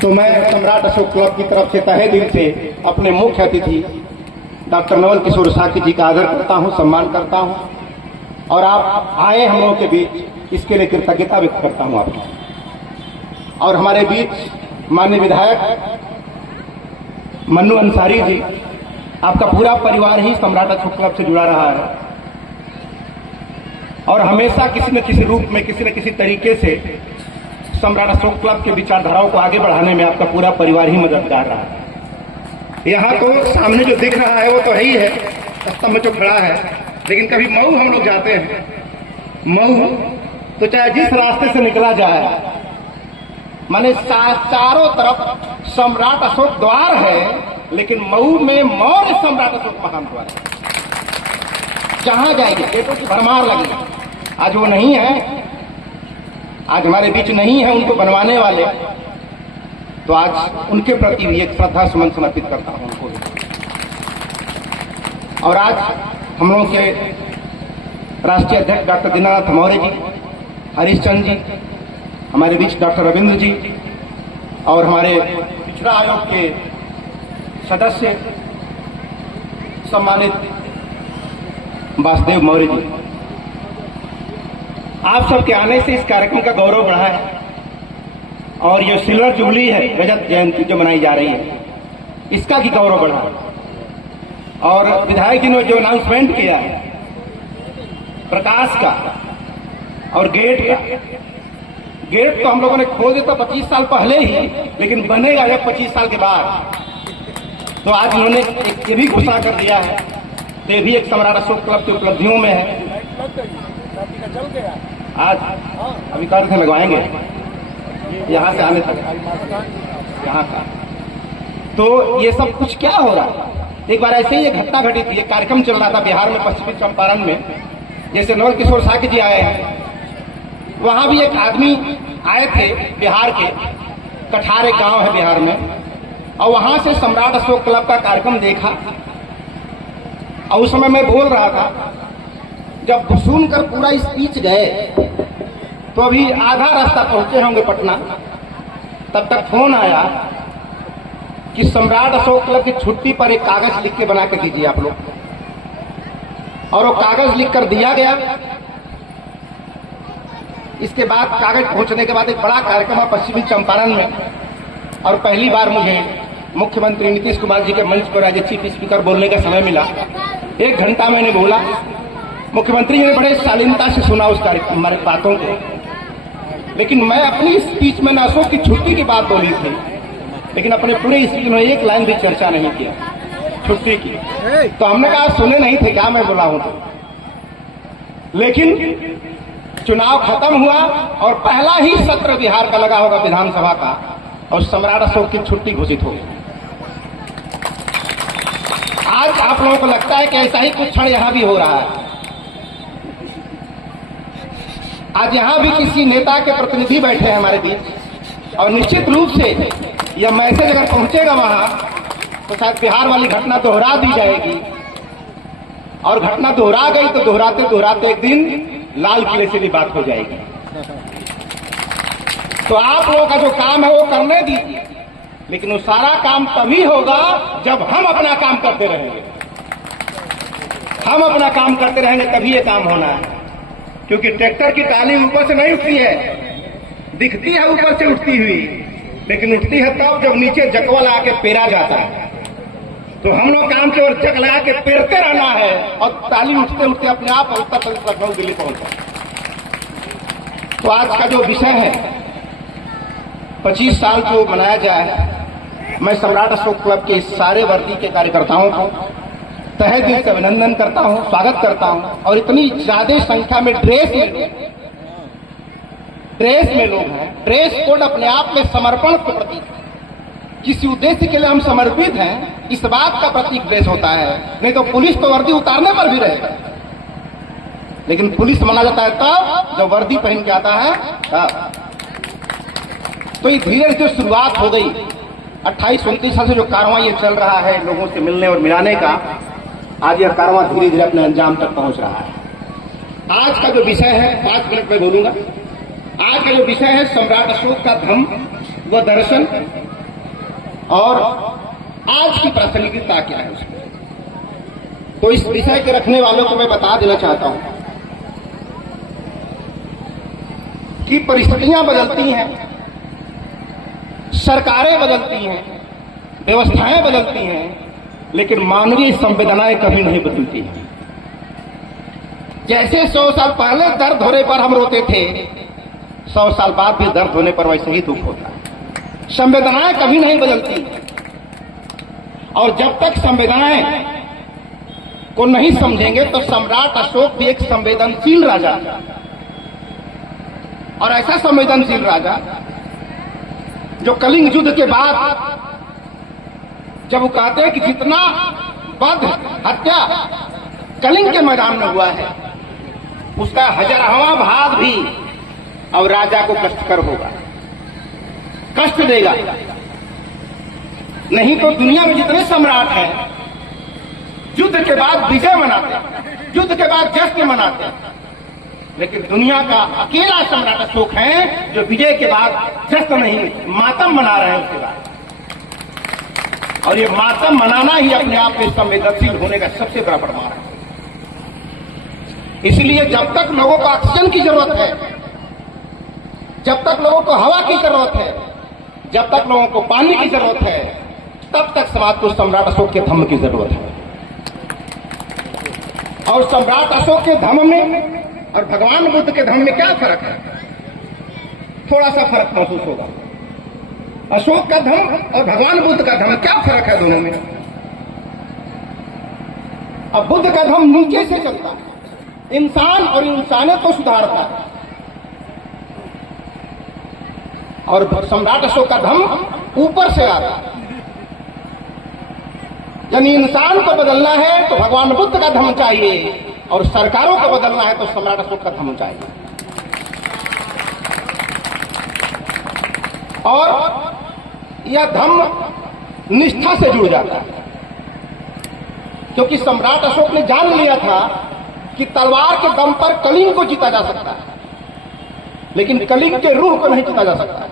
तो मैं सम्राट अशोक क्लब की तरफ से तहे दिल से अपने मुख्य अतिथि डॉक्टर नवल किशोर साकी जी का आदर करता हूं, सम्मान करता हूं और आप आए हम लोगों के बीच, इसके लिए कृतज्ञता व्यक्त करता हूं आपकी। और हमारे बीच माननीय विधायक मन्नू अंसारी जी, आपका पूरा परिवार ही सम्राट अशोक क्लब से जुड़ा रहा है और हमेशा किसी न किसी रूप में, किसी न किसी तरीके से सम्राट अशोक क्लब के विचारधाराओं को आगे बढ़ाने में आपका पूरा परिवार ही मददगार रहा है। यहाँ तो सामने जो दिख रहा है वो तो है ही है, स्तंभ में जो खड़ा है, लेकिन कभी मऊ हम लोग जाते हैं, मऊ तो चाहे जिस रास्ते से निकला जाए, माने चारों तरफ सम्राट अशोक द्वार है, लेकिन मऊ में मौर्य सम्राट अशोक महान द्वार है। जहां जाएंगे गेटों की भरमार लगी। आज वो नहीं है, आज हमारे बीच नहीं है उनको बनवाने वाले, तो आज उनके प्रति भी एक श्रद्धा सुमन समर्पित करता हूं उनको। और आज हम लोगों के राष्ट्रीय अध्यक्ष डॉक्टर दीनानाथ मौर्य जी, हरीशचंद्र जी, हमारे बीच डॉक्टर रविंद्र जी और हमारे पिछड़ा आयोग के सदस्य सम्मानित वासुदेव मौर्य जी, आप सबके आने से इस कार्यक्रम का गौरव बढ़ा है और ये सिल्वर जुबली है, रजत जयंती जो मनाई जा रही है, इसका भी गौरव बढ़ा है। और विधायक जी ने जो अनाउंसमेंट किया है प्रकाश का और गेट का, गेट तो हम लोगों ने खोल दिया 25 साल पहले ही, लेकिन बनेगा जब 25 साल के बाद। तो आज उन्होंने ये भी घोषणा कर दिया है, तो ये भी एक सम्राट अशोक क्लब की उपलब्धियों में है। आज अभी कार्य लगवाएंगे यहाँ से आने तक, यहाँ का। तो ये सब कुछ क्या हो रहा है? एक बार ऐसे ही एक घटना घटी थी, एक कार्यक्रम चल रहा था बिहार में, पश्चिमी चंपारण में, जैसे नवल किशोर साकी जी आए हैं, वहां भी एक आदमी आए थे बिहार के, कठार एक गांव है बिहार में, और वहां से सम्राट अशोक क्लब का कार्यक्रम देखा। और उस समय मैं बोल रहा था, जब सुनकर पूरा स्पीच गए तो अभी आधा रास्ता पहुंचे होंगे पटना, तब तक फोन आया कि सम्राट अशोक क्लब की छुट्टी पर एक कागज लिख के बना के दीजिए आप लोग। और वो कागज लिख कर दिया गया। इसके बाद कागज पहुंचने के बाद एक बड़ा कार्यक्रम है पश्चिमी चंपारण में, और पहली बार मुझे मुख्यमंत्री नीतीश कुमार जी के मंच पर एज चीफ स्पीकर बोलने का समय मिला। 1 घंटा मैंने बोला। मुख्यमंत्री जी ने बड़े शालीनता से सुना उस कार्यक्रम हमारे बातों को, लेकिन मैं अपनी स्पीच में अशोक की छुट्टी की बात बोली थी, लेकिन अपने पूरे स्पीच में एक लाइन भी चर्चा नहीं किया छुट्टी की। तो हमने कहा सुने नहीं थे क्या मैं बोला हूं तो। लेकिन चुनाव खत्म हुआ और पहला ही सत्र बिहार का लगा होगा विधानसभा का, और सम्राट अशोक की छुट्टी घोषित हो गई। आज आप लोगों को लगता है कि ऐसा ही कुछ क्षण यहां भी हो रहा है। आज यहां भी किसी नेता के प्रतिनिधि बैठे हैं हमारे बीच, और निश्चित रूप से यह मैसेज अगर पहुंचेगा वहां, तो शायद बिहार वाली घटना दोहरा दी जाएगी, और घटना दोहरा गई तो दोहराते दोहराते एक दिन लाल किले से भी बात हो जाएगी। तो आप लोगों का जो काम है वो करने दीजिए, लेकिन वो सारा काम तभी होगा जब हम अपना काम करते रहेंगे। हम अपना काम करते रहेंगे तभी ये काम होना है, क्योंकि ट्रैक्टर की टाली ऊपर से नहीं उठती है, दिखती है ऊपर से उठती हुई, लेकिन उठती है तब जब नीचे जकवा लगा के पेरा जाता है। तो हम लोग काम के और जग लगा के पेरते रहना है, और टाली उठते उठते अपने आप उत्तर प्रदेश, लखनऊ, दिल्ली पहुंचा। तो आज का जो विषय है 25 साल जो मनाया जाए, मैं सम्राट अशोक क्लब के सारे वर्दी के कार्यकर्ताओं को तहे दिल से अभिनंदन करता हूं, स्वागत करता हूं। और इतनी ज्यादा संख्या में ड्रेस में लोग हैं। ड्रेस कोड अपने आप में समर्पण के प्रतीक है। किसी उद्देश्य के लिए हम समर्पित हैं, इस बात का प्रतीक ड्रेस होता है। नहीं तो पुलिस तो वर्दी उतारने पर भी रहेगा, लेकिन पुलिस माना जाता है तब जब वर्दी पहन के आता है तब। तो ये धीरे जो शुरुआत हो गई 28-29 साल से जो कारवां ये चल रहा है लोगों से मिलने और मिलाने का, आज यह कारवां धीरे धीरे अपने अंजाम तक पहुंच रहा है। आज का जो विषय है, 5 मिनट में बोलूंगा। आज का जो विषय है सम्राट अशोक का धम्म व दर्शन और आज की प्रासंगिकता क्या है उसमें। तो इस विषय के रखने वालों को मैं बता देना चाहता हूं कि परिस्थितियां बदलती हैं, सरकारें बदलती हैं, व्यवस्थाएं बदलती हैं, लेकिन मानवीय संवेदनाएं कभी नहीं बदलती हैं। जैसे 100 साल पहले दर्द होने पर हम रोते थे, 100 साल बाद भी दर्द होने पर वैसे ही दुख होता है। संवेदनाएं कभी नहीं बदलती, और जब तक संवेदनाएं को नहीं समझेंगे तो सम्राट अशोक भी एक संवेदनशील राजा था, और ऐसा संवेदनशील राजा जो कलिंग युद्ध के बाद जब वो कहते हैं कि जितना वध हत्या कलिंग के मैदान में हुआ है, उसका 1000वां भाग भी अब राजा को कष्टकर होगा, कष्ट देगा। नहीं तो दुनिया में जितने सम्राट हैं युद्ध के बाद विजय मनाते हैं, युद्ध के बाद जश्न मनाते हैं, लेकिन दुनिया का अकेला सम्राट अशोक है जो विजय के बाद जश्न नहीं, मातम मना रहे हैं उसके बाद। और ये मातम मनाना ही अपने आप में संवेदनशील होने का सबसे बड़ा प्रमाण है। इसलिए जब तक लोगों को ऑक्सीजन की जरूरत है, जब तक लोगों को हवा की जरूरत है, जब तक लोगों को पानी की जरूरत है, तब तक समाज को सम्राट अशोक के धम्म की जरूरत है। और सम्राट अशोक के धम्म में और भगवान बुद्ध के धम्म में क्या फर्क है? थोड़ा सा फर्क महसूस होगा। अशोक का धम्म और भगवान बुद्ध का धम्म, क्या फर्क है दोनों में? अब बुद्ध का धम्म नीचे से चलता है, इंसान और इंसानियत को सुधारता है, और सम्राट अशोक का धम्म ऊपर से आता है। यानी इंसान को बदलना है तो भगवान बुद्ध का धम्म चाहिए, और सरकारों को बदलना है तो सम्राट अशोक का धम्म चाहिए। और यह धम्म निष्ठा से जुड़ जाता है, क्योंकि सम्राट अशोक ने जान लिया था कि तलवार के दम पर कलिंग को जीता जा सकता है, लेकिन कलिंग के रूह को नहीं जीता जा सकता,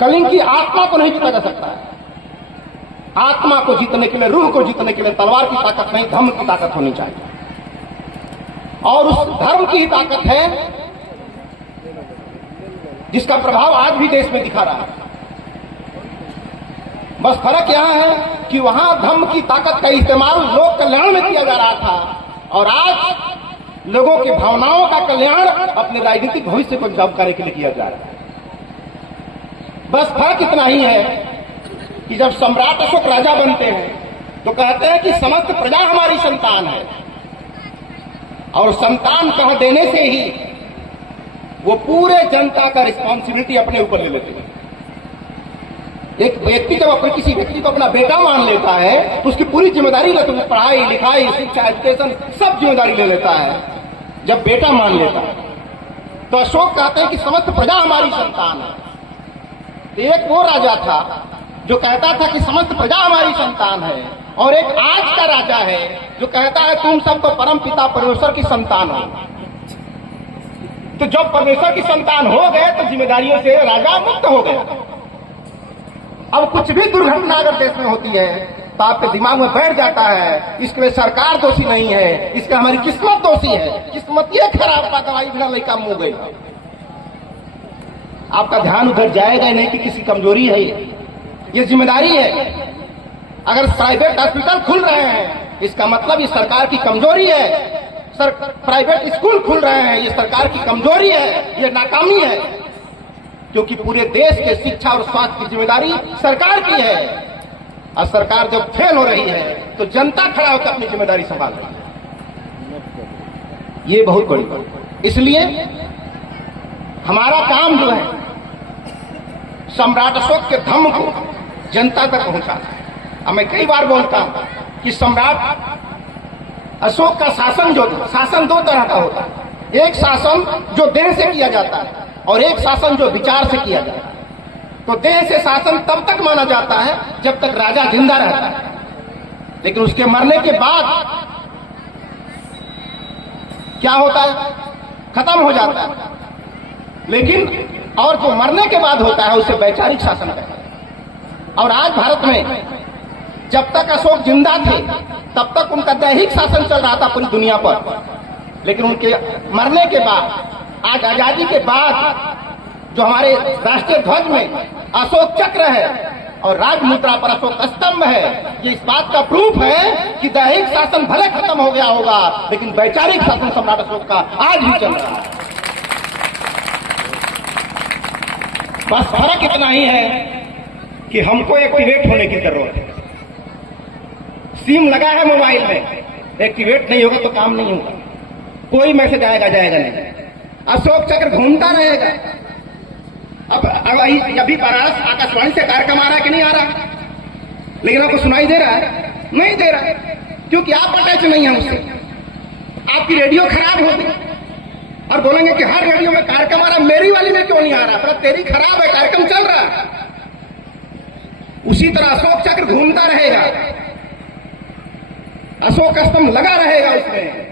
कलिंग की आत्मा को नहीं जीता जा सकता। आत्मा को जीतने के लिए, रूह को जीतने के लिए तलवार की ताकत नहीं, धम्म की ताकत होनी चाहिए। और उस धर्म की ही ताकत है जिसका प्रभाव आज भी देश में दिखा रहा है। बस फर्क यहां है कि वहां धर्म की ताकत का इस्तेमाल लोक कल्याण में किया जा रहा था, और आज लोगों की भावनाओं का कल्याण अपने राजनीतिक भविष्य को जब करने के लिए किया जा रहा है। बस फर्क इतना ही है कि जब सम्राट अशोक राजा बनते हैं तो कहते हैं कि समस्त प्रजा हमारी संतान है, और संतान कह देने से ही वो पूरे जनता का रिस्पॉन्सिबिलिटी अपने ऊपर ले लेते हैं। एक व्यक्ति जब अपने किसी व्यक्ति को अपना बेटा मान लेता है तो उसकी पूरी जिम्मेदारी लेता है, पढ़ाई लिखाई शिक्षा एजुकेशन सब जिम्मेदारी ले लेता है जब बेटा मान लेता है। तो अशोक कहते हैं कि समस्त प्रजा हमारी संतान है। तो एक वो राजा था जो कहता था कि समस्त प्रजा हमारी संतान है, और एक आज का राजा है जो कहता है तुम सब तो परम पिता परमेश्वर की संतान हो। तो जब परमेश्वर की संतान हो गए तो जिम्मेदारियों से राजा मुक्त हो गया। अब कुछ भी दुर्घटना अगर देश में होती है तो आपके दिमाग में बैठ जाता है इसके लिए सरकार दोषी नहीं है, इसके हमारी किस्मत दोषी है, किस्मत ये खराब का दवाई बिना लड़का मुंह गई। आपका ध्यान उधर जाएगा नहीं कि किसी कमजोरी है, ये जिम्मेदारी है। अगर प्राइवेट हॉस्पिटल खुल रहे हैं इसका मतलब ये सरकार की कमजोरी है, प्राइवेट स्कूल खुल रहे हैं ये सरकार की कमजोरी है, ये नाकामी है, क्योंकि पूरे देश के शिक्षा और स्वास्थ्य की जिम्मेदारी सरकार की है। और सरकार जब फेल हो रही है तो जनता खड़ा होकर अपनी जिम्मेदारी संभाल रही है। ये बहुत बड़ी बात। इसलिए हमारा काम जो है सम्राट अशोक के धम्म को जनता तक पहुंचाना है। अब मैं कई बार बोलता हूं कि सम्राट अशोक का शासन शासन दो तरह का होता है। एक शासन जो देह से किया जाता है और एक शासन जो विचार से किया जाता है। तो देह से शासन तब तक माना जाता है जब तक राजा जिंदा रहता है, लेकिन उसके मरने के बाद क्या होता है, खत्म हो जाता है। लेकिन और जो मरने के बाद होता है उसे वैचारिक शासन कहते हैं। और आज भारत में जब तक अशोक जिंदा थे तब तक उनका दैहिक शासन चल रहा था पूरी दुनिया पर, लेकिन उनके मरने के बाद आज आजादी के बाद जो हमारे राष्ट्रीय ध्वज में अशोक चक्र है और राज मुद्रा पर अशोक स्तंभ है, ये इस बात का प्रूफ है कि दैहिक शासन भले खत्म हो गया होगा लेकिन वैचारिक शासन सम्राट अशोक का आज भी चल रहा है। बस फर्क इतना ही है कि हमको एक्टिवेट होने की जरूरत है। सिम लगा है मोबाइल में, एक्टिवेट नहीं होगा तो काम नहीं होगा, कोई मैसेज आएगा जाएगा नहीं, अशोक चक्र घूमता रहेगा। अब अभी पास आकाशवाणी से कार्यक्रम आ रहा है कि नहीं आ रहा, लेकिन आपको सुनाई दे रहा है? नहीं दे रहा है, क्योंकि आप अटैच नहीं है उससे। आपकी रेडियो खराब होगी और बोलेंगे कि हर रेडियो में कार्यक्रम आ रहा, मेरी वाली में क्यों नहीं आ रहा? पर तेरी खराब है, कार्यक्रम चल रहा है। उसी तरह अशोक चक्र घूमता रहेगा, अशोक स्तंभ लगा रहेगा उसमें,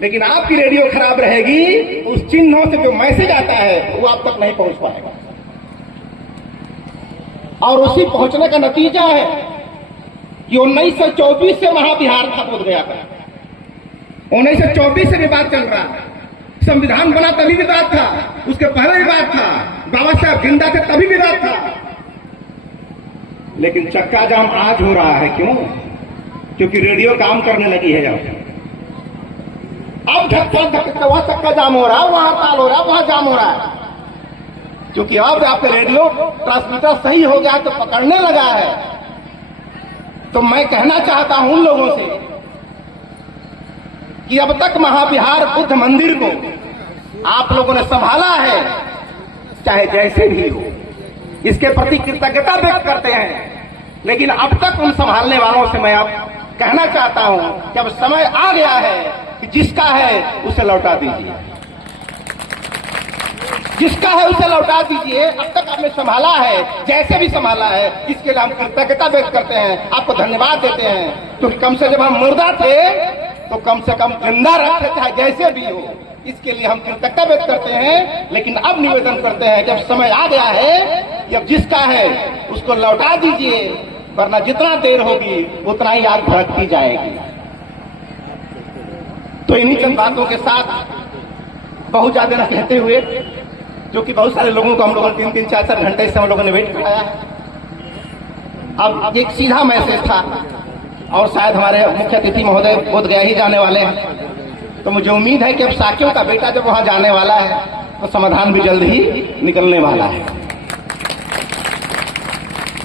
लेकिन आपकी रेडियो खराब रहेगी, उस चिन्हों से जो मैसेज आता है वो आप तक नहीं पहुंच पाएगा। और उसी पहुंचने का नतीजा है कि 1924 से महाबिहार था बोधगया का। 1924 से विवाद चल रहा है, संविधान बना तभी विवाद था, उसके पहले विवाद था, बाबा साहब जिंदा थे तभी विवाद था। लेकिन चक्का जाम आज हो रहा है, क्यों? क्योंकि रेडियो काम करने लगी है। अब झटपट वहां चक्का जाम हो रहा है, वहां हड़ताल हो रहा है, वहां जाम हो रहा है, क्योंकि अब आपके रेडियो ट्रांसमीटर सही हो गया तो पकड़ने लगा है। तो मैं कहना चाहता हूं उन लोगों से कि अब तक महाबिहार बुद्ध मंदिर को आप लोगों ने संभाला है, चाहे जैसे भी हो, इसके प्रति कृतज्ञता व्यक्त करते हैं। लेकिन अब तक उन संभालने वालों से मैं अब कहना चाहता हूं कि अब समय आ गया है कि जिसका है उसे लौटा दीजिए, जिसका है उसे लौटा दीजिए। अब तक आपने संभाला है, जैसे भी संभाला है, इसके लिए हम कृतज्ञता व्यक्त करते हैं, आपको धन्यवाद देते हैं। क्योंकि कम से जब हम मुर्दा थे तो कम से कम जिंदा रखते, चाहे जैसे भी हो, इसके लिए हम कृतज्ञता व्यक्त करते हैं। लेकिन अब निवेदन करते हैं, जब समय आ गया है, जब जिसका है उसको लौटा दीजिए, वरना जितना देर होगी उतना ही आग भड़कती जाएगी। तो इन्हीं चंद बातों के साथ बहुत ज्यादा न कहते हुए, क्योंकि बहुत सारे लोगों को हम लोगों ने 3-3, 4-4 घंटे से हम लोगों ने वेट कराया है। अब एक सीधा मैसेज था और शायद हमारे मुख्य अतिथि महोदय बोधगया ही जाने वाले हैं, तो मुझे उम्मीद है कि अब साकियों का बेटा जब वहां जाने वाला है तो समाधान भी जल्द ही निकलने वाला है।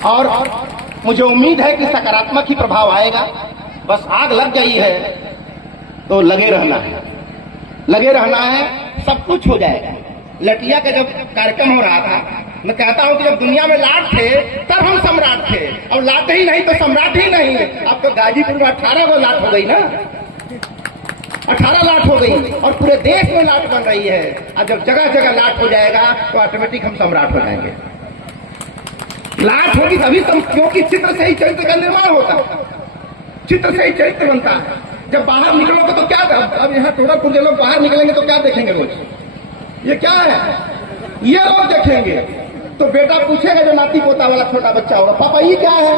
और मुझे उम्मीद है कि सकारात्मक ही प्रभाव आएगा। बस आग लग गई है तो लगे रहना है, लगे रहना है, सब कुछ हो जाएगा। लटिया का जब कार्यक्रम हो रहा था, मैं कहता हूं कि जब दुनिया में लाट थे तब हम सम्राट थे, और लाट ही नहीं तो सम्राट ही नहीं। अब तो गाजीपुर में 18 को लाट हो गई ना, 18 लाट हो गई और पूरे देश में लाट बन रही है। और जब जगह जगह लाट हो जाएगा तो ऑटोमेटिक हम सम्राट हो जाएंगे। लाट होगी तभी क्योंकि चित्र से ही चरित्र का निर्माण होता है, चित्र से ही चरित्र बनता है। जब बाहर निकलोगे तो क्या, अब यहाँ टोडापुर के लोग बाहर निकलेंगे तो क्या देखेंगे? रोज ये क्या है, ये लोग देखेंगे तो बेटा पूछेगा, जो नाती पोता वाला छोटा बच्चा होगा, पापा ये क्या है,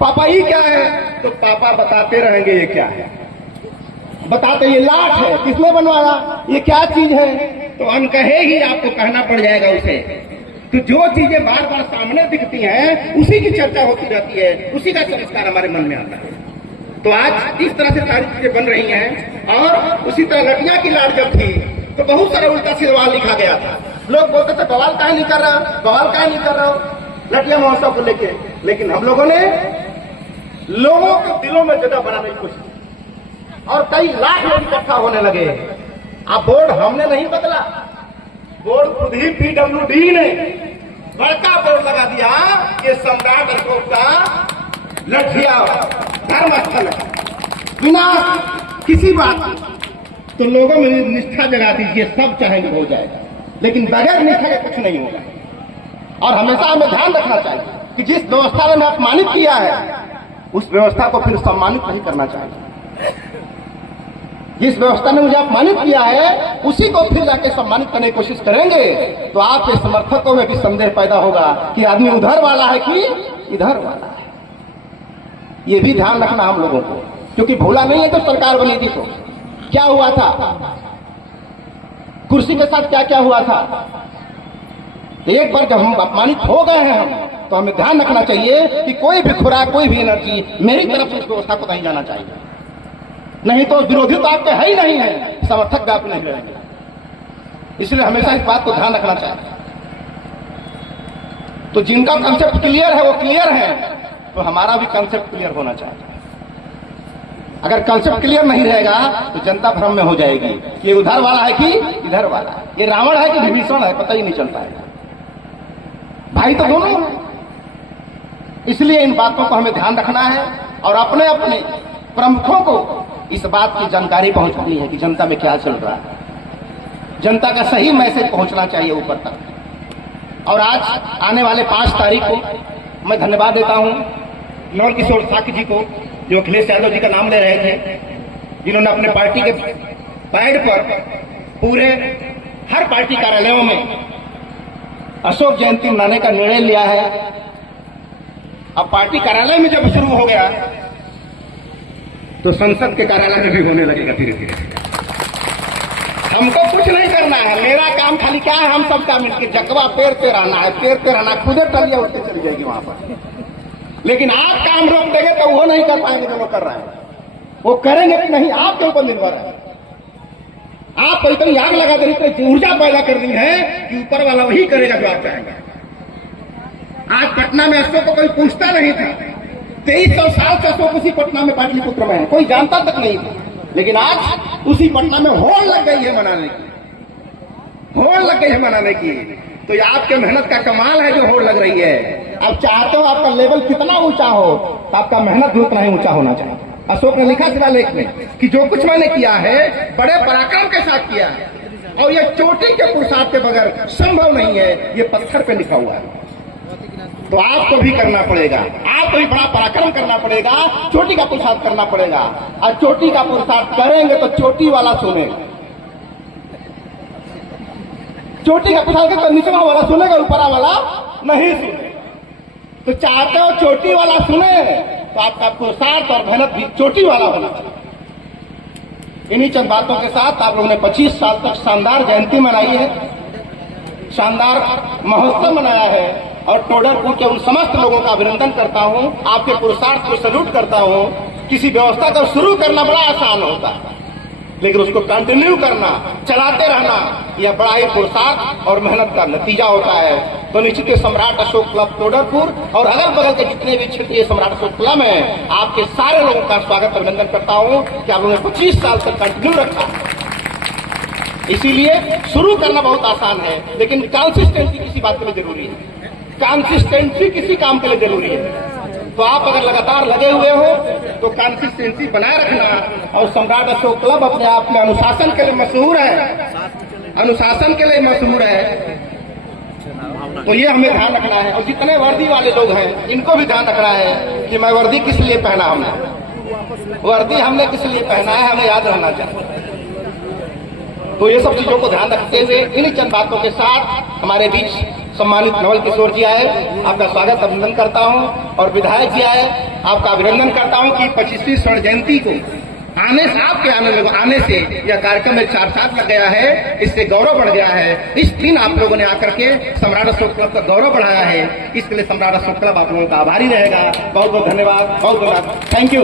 पापा ये क्या है? तो पापा बताते रहेंगे ये क्या है, बताते ये लाट है, किसने बनवाया, ये क्या चीज है? तो अनकहे ही आपको कहना पड़ जाएगा उसे। तो जो चीजें बार बार सामने दिखती हैं उसी की चर्चा होती रहती है, उसी का संस्कार हमारे मन में आता है। तो आज इस तरह से सारी चीजें बन रही हैं। और उसी तरह लटिया की लाट जब थी तो बहुत सारा उल्टा सीधा सवाल लिखा गया था। लोग बोलते थे बवाल काहे नहीं कर रहा, बवाल काहे नहीं कर रहा हो लटिया महोत्सव को लेके। लेकिन हम लोगों ने लोगों के दिलों में जगह बनाने की कोशिश की और कई लाख लोग इकट्ठा होने लगे। अब बोर्ड हमने नहीं बदला, बोर्ड खुद ही PWD ने बड़का बोर्ड लगा दिया, ये सम्राट अशोक का लठिया धर्म स्थल है, बिना किसी बात की। तो लोगों में निष्ठा जगा दीजिए, सब चाहेंगे हो जाएगा, लेकिन बगैर निष्ठा के कुछ नहीं होगा। और हमेशा हमें ध्यान रखना चाहिए कि जिस व्यवस्था ने हमें अपमानित किया है उस व्यवस्था को फिर सम्मानित नहीं करना चाहिए। जिस व्यवस्था ने मुझे अपमानित किया है उसी को फिर जाके सम्मानित करने की कोशिश करेंगे तो आपके समर्थकों में भी संदेह पैदा होगा कि आदमी उधर वाला है कि इधर वाला है। ये भी ध्यान रखना हम लोगों को, क्योंकि भूला नहीं है तो सरकार बनी थी तो क्या हुआ था, कुर्सी के साथ क्या क्या हुआ था। एक बार जब हम अपमानित हो गए हैं हम, तो हमें ध्यान रखना चाहिए कि कोई भी खुराक, कोई भी एनर्जी मेरी तरफ से उस व्यवस्था को नहीं जाना चाहिए। नहीं तो विरोधी तो आपके है ही नहीं है, समर्थक भी आप नहीं रहेंगे। इसलिए हमेशा इस बात को ध्यान रखना चाहिए। तो जिनका कंसेप्ट क्लियर है वो क्लियर है, तो हमारा भी कंसेप्ट क्लियर होना चाहिए। अगर कंसेप्ट क्लियर नहीं रहेगा तो जनता भ्रम में हो जाएगी कि ये उधर वाला है कि इधर वाला, ये रावण है कि विभीषण है, पता ही नहीं चल पाएगा। भाई तो दोनों हैं। इसलिए इन बातों को हमें ध्यान रखना है और अपने अपने प्रमुखों को इस बात की जानकारी पहुंचानी है कि जनता में क्या चल रहा है। जनता का सही मैसेज पहुंचना चाहिए ऊपर तक। और आज आने वाले 5 तारीख को मैं धन्यवाद देता हूं नवल किशोर साकी जी को, जो अखिलेश यादव जी का नाम ले रहे थे, जिन्होंने अपने पार्टी के पैड पर पूरे हर पार्टी कार्यालयों में अशोक जयंती मनाने का निर्णय लिया है। अब पार्टी कार्यालय में जब शुरू हो गया तो संसद के कार्यालय में भी होने लगेगा धीरे धीरे। हमको कुछ नहीं करना है, मेरा काम खाली क्या है, हम सबका मिलकर जकवा पेरते रहना है, पेरते रहना, खुदे टलिया उठ के चली जाएगी वहां पर। लेकिन आप काम रोक देंगे तो वो नहीं कर पाएंगे जो लोग कर रहे हैं। वो करेंगे कि नहीं आपके ऊपर निर्भर है। आप इतनी आग लगा देंगे, इतनी ऊर्जा पैदा करनी है कि ऊपर वाला वही करेगा जो आप चाहेंगे। आज पटना में अशोक को कोई पूछता नहीं था, 2300 साल से अशोक उसी पटना में पाटलिपुत्र में है, कोई जानता तक नहीं था। लेकिन आज उसी पटना में होड़ लग गई है मनाने की, होड़ लग गई है मनाने की। तो ये आपके मेहनत का कमाल है जो होड़ लग रही है। अब चाहते हो आपका लेवल कितना ऊंचा हो, तो आपका मेहनत भी उतना ही ऊंचा होना चाहिए। अशोक ने लिखा शिलालेख में कि जो कुछ मैंने किया है बड़े पराक्रम के साथ किया है, और ये चोटी के पुरुषार्थ के बगैर संभव नहीं है, ये पत्थर पे लिखा हुआ है। तो आपको भी करना पड़ेगा, आपको भी बड़ा पराक्रम करना पड़ेगा, चोटी का पुरुषार्थ करना पड़ेगा। और चोटी का पुरुषार्थ करेंगे तो चोटी वाला सुनेगा, चोटी का पुरुषार्थ तो निचला वाला सुनेगा, ऊपरा वाला नहीं सुने। तो चाहते हो चोटी वाला सुने तो आपका पुरुषार्थ और मेहनत भी चोटी वाला होना चाहिए। इन्हीं चंद बातों के साथ आप लोगों ने 25 साल तक शानदार जयंती मनाई है, शानदार महोत्सव मनाया है, और टोडरपुर के उन समस्त लोगों का अभिनंदन करता हूं, आपके पुरुषार्थ को सैल्यूट करता हूं। किसी व्यवस्था को शुरू करना बड़ा आसान होता है, लेकिन उसको कंटिन्यू करना, चलाते रहना, यह बड़ा ही पुरुषार्थ और मेहनत का नतीजा होता है। तो निश्चित ही सम्राट अशोक क्लब टोडरपुर और अगल बगल के जितने भी क्षेत्रीय सम्राट अशोक क्लब हैं, आपके सारे लोगों का स्वागत अभिनंदन करता हूं कि आप लोगों ने 25 साल तक कंटिन्यू रखा। इसीलिए शुरू करना बहुत आसान है, लेकिन कंसिस्टेंसी किसी बात के लिए जरूरी है, कंसिस्टेंसी किसी काम के लिए जरूरी है। तो आप अगर लगातार लगे हुए हो तो कंसिस्टेंसी बनाए रखना। और सम्राट अशोक क्लब अपने आप में अनुशासन के लिए मशहूर है, अनुशासन के लिए मशहूर है। तो ये हमें ध्यान रखना है। और जितने वर्दी वाले लोग हैं इनको भी ध्यान रखना है कि मैं वर्दी किस लिए पहना, हमने वर्दी हमने किस लिए पहना है, हमें याद रहना चाहिए। तो ये सब चीजों को ध्यान रखते हुए इन्हीं चंद बातों के साथ हमारे बीच सम्मानित नवल किशोर जी आए, आपका स्वागत अभिनंदन करता हूं। और विधायक जी आए, आपका अभिनंदन करता हूं कि 25वीं स्वर्ण जयंती को आने से, आपके आने से यह कार्यक्रम में 4 साल लग गया है, इससे गौरव बढ़ गया है। इस दिन आप लोगों ने आकर के सम्राट अशोक क्लब का गौरव बढ़ाया है, इसके लिए सम्राट अशोक क्लब आप लोगों का आभारी रहेगा। बहुत बहुत धन्यवाद, बहुत बहुत थैंक यू।